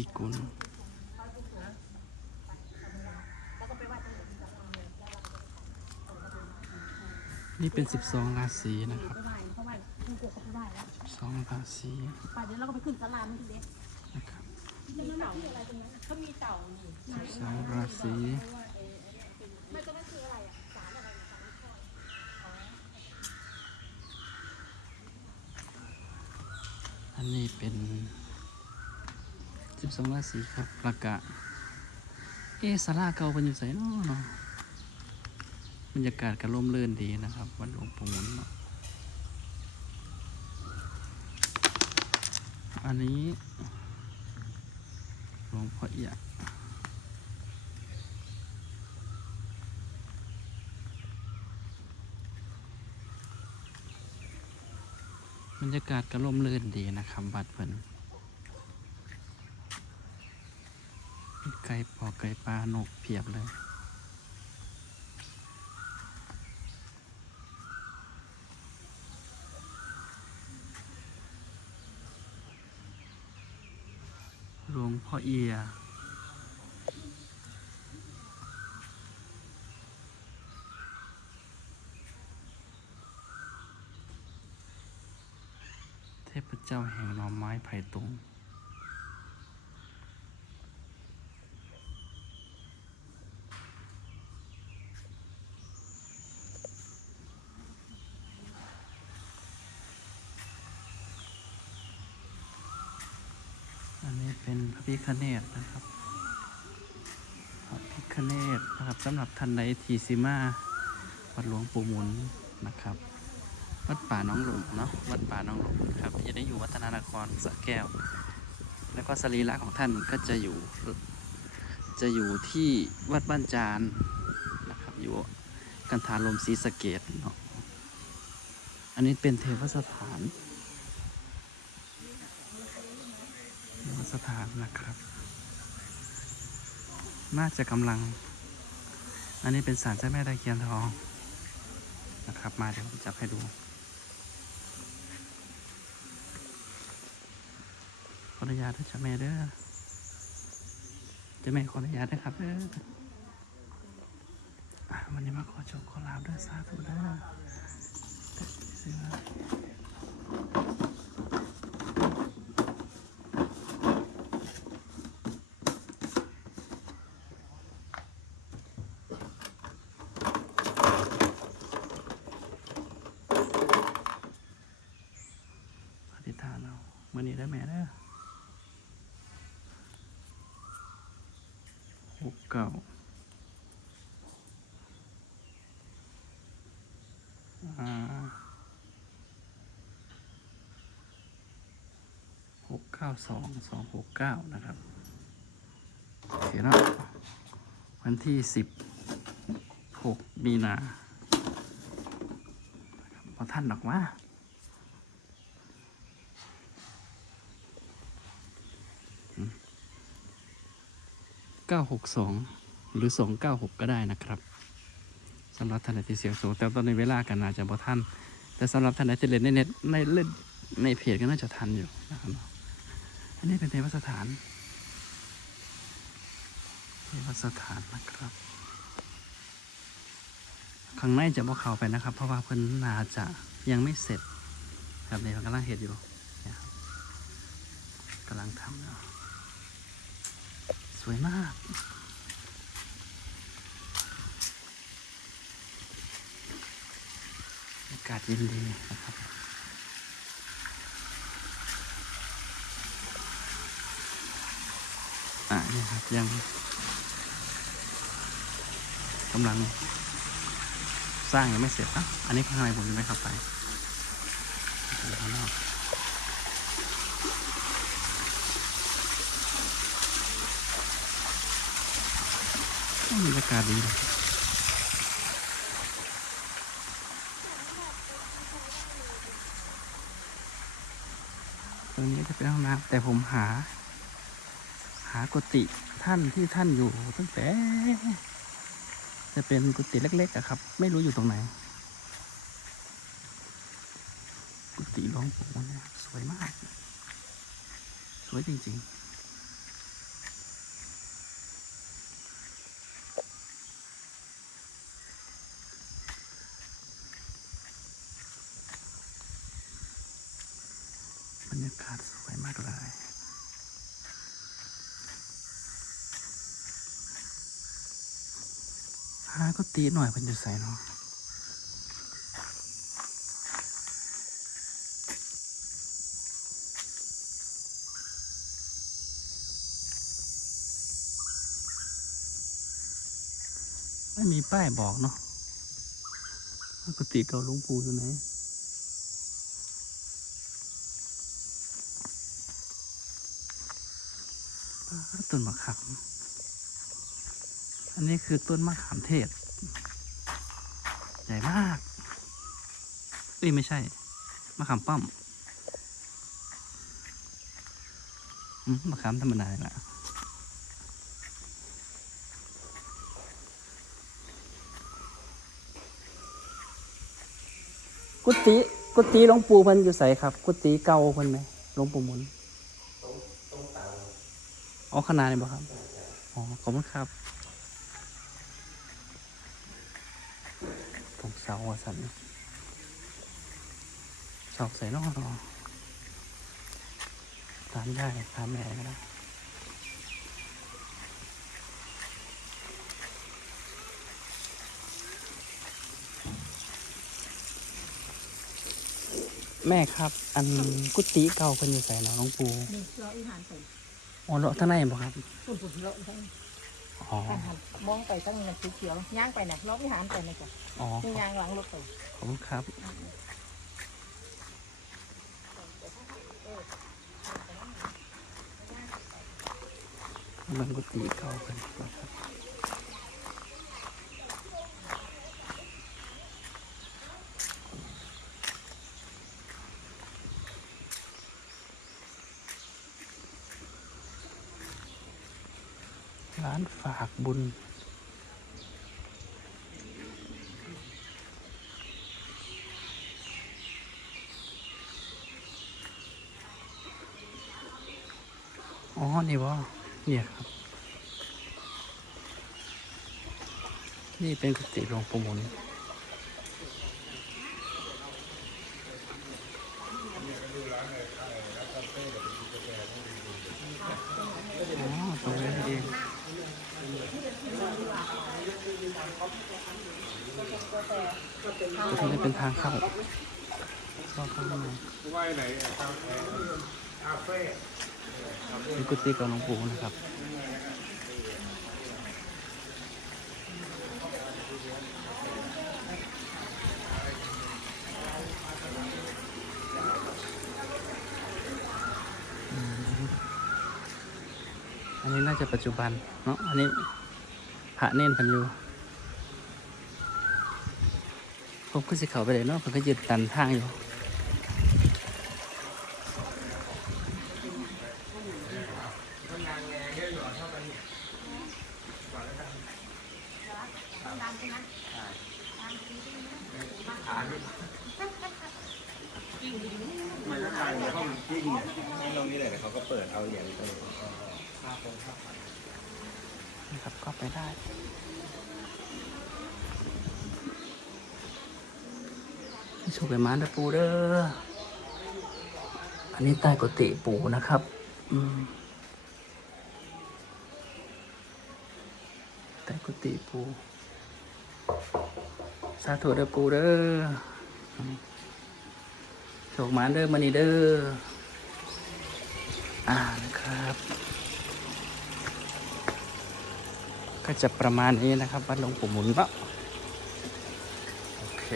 ีกุลนี่เป็น 12 ราศีนะครับไปไหว้เขาไหว้กูกลัวเขาไปไหว้แล้ว12ราศีไปเดี๋ยวเราก็ไปขึ้นศาลามันทีเด็กนะครับเต่าองนั้นเขามีเต่าอยู่12ราศีไม่ก็นั่นคืออะไรอะศาลอะไรอันนี้เป็น 12ราศีครับประกาศเอสาราเก่าเป็นอยู่ไสเนาะเนาะบรรยากาศก็ร่มรื่นดีนะครับ วัดหลวงปู่หมุนเนาะอันนี้หลวงพ่อเอียบรรยากาศก็ร่มรื่นดีนะครับวัดเพิ่น ไก่ปอกไก่ปลานกเพียบเลยหลวงพ่อเอียเทพเจ้าแห่งหน่อไม้ไผ่ตุง เป็นพระพิคเนตนะครับพระพิคเนตนะครับสำหรับท่านใดทีซิมาวัดหลวงปู่หมุนนะครับ วัดป่าน้องหลวงเนาะวัดป่าน้องหลวงครับจะได้อยู่วัฒนานครสระแก้ว แล้วก็สรีระของท่านก็จะอยู่ จะอยู่ที่วัดบ้านจานนะครับ อยู่กันทาลมศรีสะเกดเนาะอันนี้เป็นเทวสถาน เทว สถานนะครับ น่าจะกำลัง อันนี้เป็นศาลเจ้าแม่ตะเคียนทองนะครับ มาเดี๋ยวผมจับให้ดูขออนุญาตเจ้าแม่เด้อเจ้าแม่ขออนุญาตนะครับเด้อวันนี้มาขอโชคขอลาบด้อสาธุเด้อซื้อมาอธิษฐาน เอามื่อนี้ได้แม่เด้หกเก้าหกเก้าสองสองหกเก้านะครับโอเคเนาะวันที่สิบหกมีนาพอท่านดอกว่า 962 หรือ 296 ก็ได้นะครับสำหรับท่านใดที่เสียงสูงแต่ตอนในเวลากันอาจจะบ่ทันแต่สำหรับท่านใดที่เล่นในเน็ตในเล่นในเพจก็น่าจะทันอยู่นะครับอันนี้เป็นเทวสถานเทวสถานนะครับ ข้างในจะบ่เข้าไปนะครับ เพราะว่าเพิ่นนาจะยังไม่เสร็จ ครับนี่มันกำลังเห็ดอยู่กำลังทำอยู่ สวยมาก อากาศเย็นดีนะครับอะนี่ครับยังกำลังสร้างยังไม่เสร็จอะอันนี้ข้างในผมยังไม่เข้าไปข้างนอก บรรยากาศดีเลยตรงนี้จะเป็นห้องน้ำแต่ผมหา หากุฏิท่านที่ท่านอยู่ตั้งแต่ จะเป็นกุฏิเล็กๆอะครับ ไม่รู้อยู่ตรงไหน กุฏิหลวงปู่เนี่ยสวยมาก สวยจริง ๆาศสวยมากเลย หาก็ตีหน่อยเพิ่นจะใส่เนาะไม่มีป้ายบอกเนาะกุฏิเก่าหลวงปู่อยู่ไหนอ่าต้นมะขาม อันนี้คือต้นมะขามเทศ ใหญ่มากเอ้ยไม่ใช่มะขามป้อมมะขามธรรมดาแหละกุฏิกุฏิหลวงปู่เพิ่นอยู่ใสครับ กุฏิเก่าเพิ่นไหมหลวงปู่มุนอ๋อขนาดนี้บ่ครับ อ๋อ ขอบคุณครับ ตรง เสาอะสันเสาใส่นอกเนาะตามได้ตามแม่ก็ได้แม่ครับ อันกุฏิเก่าเพิ่นอยู่ใส่เนาะหลวงปู่นี่เราอีหานใส่อ๋อเลาะท่างในบ่ครับ ปุ่นปุ่นเราอีหาน อ๋ออาหารมองไปตั้งนั้นสีเขียวย่างไปนะเราอีหานไปนะจ๊ะอ๋อนี่ย่างหลังรถไปขอบคุณครับ มันกุฏิเก่ากันนะครับานฝากบุญ อ๋อ นี่บ่เนี่ยครับ นี่เป็นกุฏิหลวงปู่หมุนอ๋อตรงนี้เอง ก็ที่เป็นทางเข้าเข้าเข้างในว่าไหนอะครับคาเฟ่เป็นกุฏิกับหลวงปู่นะครับอันนี้น่าจะปัจจุบันเนาะอันนี้พระเน้นพันอยู่ ผมก็สิเขาไปเลยเนาะผมก็ยึดตันทางอยู่มันก็ทางในห้องจริงห้องตรงนี้แหละแต่เขาก็เปิดเอาอย่างนี้นะครับก็ไปได้ โชคไปมาเดปูเด้อ อันนี้ใต้กุฏิปูนะครับ อืมใต้กุฏิปู สาธุเด้อปูเด้อโชคมานเด้อมานี่เด้อ อ่านะครับก็จะประมาณนี้นะครับวัดหลวงปู่หมุนเนาะโอเค